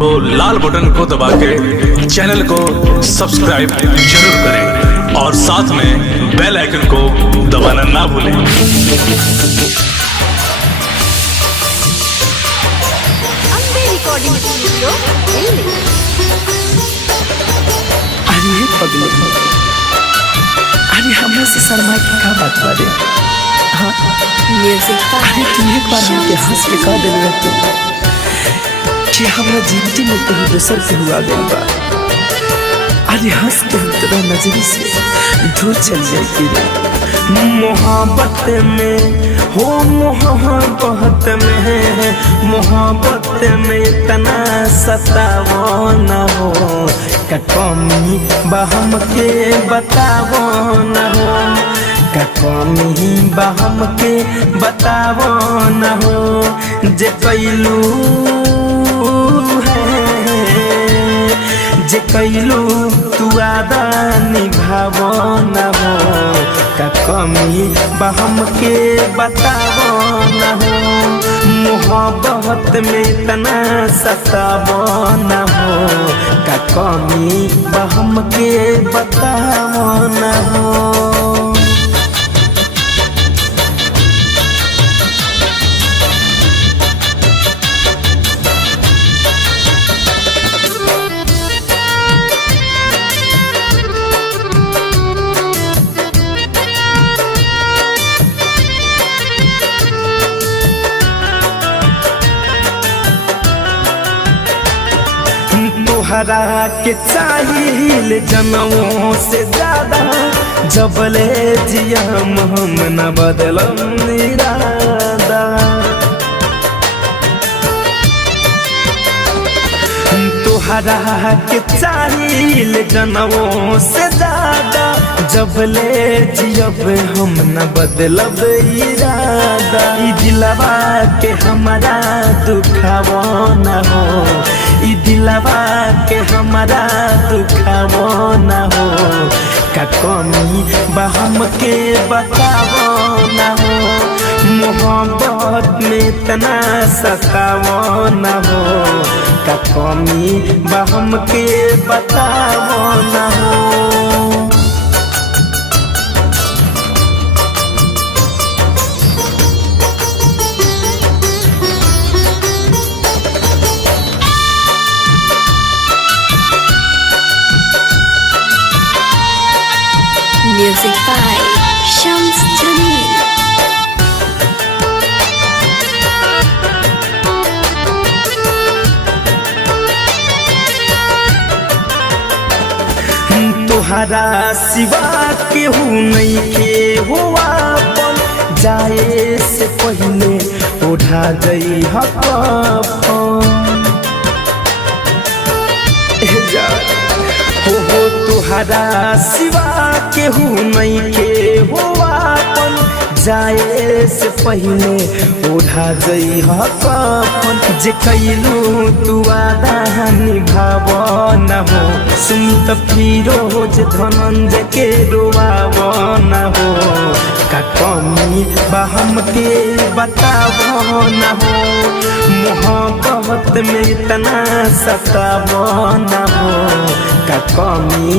तो लाल बटन को दबा के चैनल को सब्सक्राइब जरूर करें और साथ में बेल आइकन को दबाना ना भूलें। Ambe recording studio Delhi. अरे पगलो, अरे हमरा से शर्मा की का बात बारे? हाँ, म्यूजिक अरे तुम एक बार हमके हंस के कह दिल रहते कि हमरा जिंदगी में तो दूसर के हुआ गया बा। अरे हंस के हम तेरा नजरी से दूर चल जाएगी। मोहब्बत में हो मोहब्बत में, मोहब्बत में इतना सतावो न हो, का कमी बहम के बतावो न हो, का कमी बहम के बतावो न हो। जे कैलू जे कैलू तू आदा निभावो न हो, का कमी बहम के बतावो न हो। मोहब्बत में इतना सतावो न हो, का कमी बहम के बतावो न हो। तोहरा के चाहिए जनमों से ज्यादा, जबले जियम हम न बदलम इरादा। तोहरा के चाहिए जनमों से ज्यादा, जबले जियब हम न बदलब इरादा। ई दिलवा के हमारा दुखावो न हो, ई दिलवा के हमारा दुखावो न हो, का कमी बहम के बतावो न हो। मोहब्बत में इतना सतावो न हो, का कमी बहम के बतावो न हो। Music by Shams Jamil. तोहरा सिवा केहू नहीं के हुआ, जाए से पहले उठा जई हो तोहरा सिवा केहू नहीं के हुआ, जाए से पहले उठा जई हकन। जे कैलू तू आदा निभावो न हो, सुन त फिरोज धनंजय के रोवावो न हो, का कमी बहम के बतावो न हो। मोहब्बत में इतना सतावो न हो, का कमी